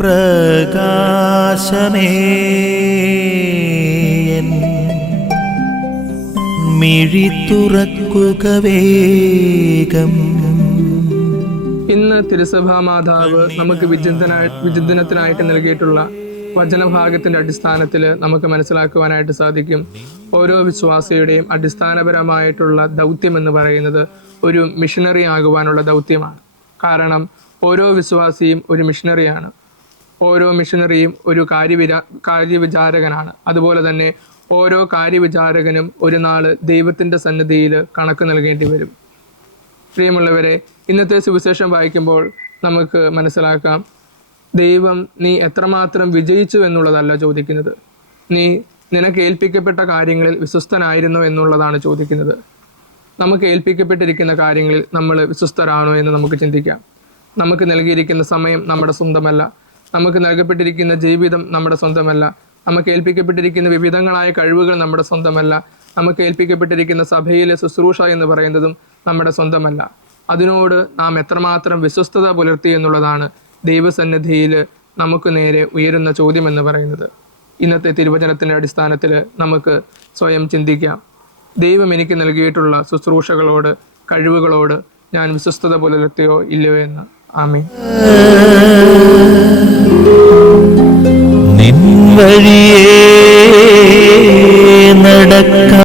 പ്രകാശമേ മിഴി തുറക്കുക വേഗം. ഇന്ന് തിരുസഭാ മാതാവ് നമുക്ക് വിചിന്തനത്തിനായിട്ട് നൽകിയിട്ടുള്ള വചനഭാഗത്തിന്റെ അടിസ്ഥാനത്തിൽ നമുക്ക് മനസ്സിലാക്കുവാനായിട്ട് സാധിക്കും. ഓരോ വിശ്വാസിയുടെയും അടിസ്ഥാനപരമായിട്ടുള്ള ദൗത്യം എന്ന് പറയുന്നത് ഒരു മിഷനറി ആകുവാനുള്ള ദൗത്യമാണ്. കാരണം ഓരോ വിശ്വാസിയും ഒരു മിഷനറിയാണ്. ഓരോ മിഷനറിയും ഒരു കാര്യവിചാരകനാണ്. അതുപോലെ തന്നെ ഓരോ കാര്യവിചാരകനും ഒരു നാള് ദൈവത്തിൻ്റെ സന്നിധിയിൽ കണക്ക് നൽകേണ്ടി വരും. പ്രിയമുള്ളവരെ, ഇന്നത്തെ സുവിശേഷം വായിക്കുമ്പോൾ നമുക്ക് മനസ്സിലാക്കാം, ദൈവം നീ എത്രമാത്രം വിജയിച്ചു എന്നുള്ളതല്ല ചോദിക്കുന്നത്, നിനക്ക് ഏൽപ്പിക്കപ്പെട്ട കാര്യങ്ങളിൽ വിശ്വസ്തനായിരുന്നോ എന്നുള്ളതാണ് ചോദിക്കുന്നത്. നമുക്ക് ഏൽപ്പിക്കപ്പെട്ടിരിക്കുന്ന കാര്യങ്ങളിൽ നമ്മൾ വിശ്വസ്തരാണോ എന്ന് നമുക്ക് ചിന്തിക്കാം. നമുക്ക് നൽകിയിരിക്കുന്ന സമയം നമ്മുടെ സ്വന്തമല്ല. നമുക്ക് നൽകപ്പെട്ടിരിക്കുന്ന ജീവിതം നമ്മുടെ സ്വന്തമല്ല. നമുക്ക് ഏൽപ്പിക്കപ്പെട്ടിരിക്കുന്ന വിവിധങ്ങളായ കഴിവുകൾ നമ്മുടെ സ്വന്തമല്ല. നമുക്ക് ഏൽപ്പിക്കപ്പെട്ടിരിക്കുന്ന സഭയിലെ ശുശ്രൂഷ എന്ന് പറയുന്നതും നമ്മുടെ സ്വന്തമല്ല. അതിനോട് നാം എത്രമാത്രം വിശ്വസ്തത പുലർത്തി എന്നുള്ളതാണ് ദൈവസന്നിധിയിൽ നമുക്ക് നേരെ ഉയരുന്ന ചോദ്യം എന്ന് പറയുന്നത്. ഇന്നത്തെ തിരുവചനത്തിൻ്റെ അടിസ്ഥാനത്തിൽ നമുക്ക് സ്വയം ചിന്തിക്കാം, ദൈവം എനിക്ക് നൽകിയിട്ടുള്ള ശുശ്രൂഷകളോട്, കഴിവുകളോട് ഞാൻ വിശ്വസ്തത പുലർത്തിയോ ഇല്ലയോ എന്ന്. ആമേൻ. നിൻ വഴിയേ നടക്ക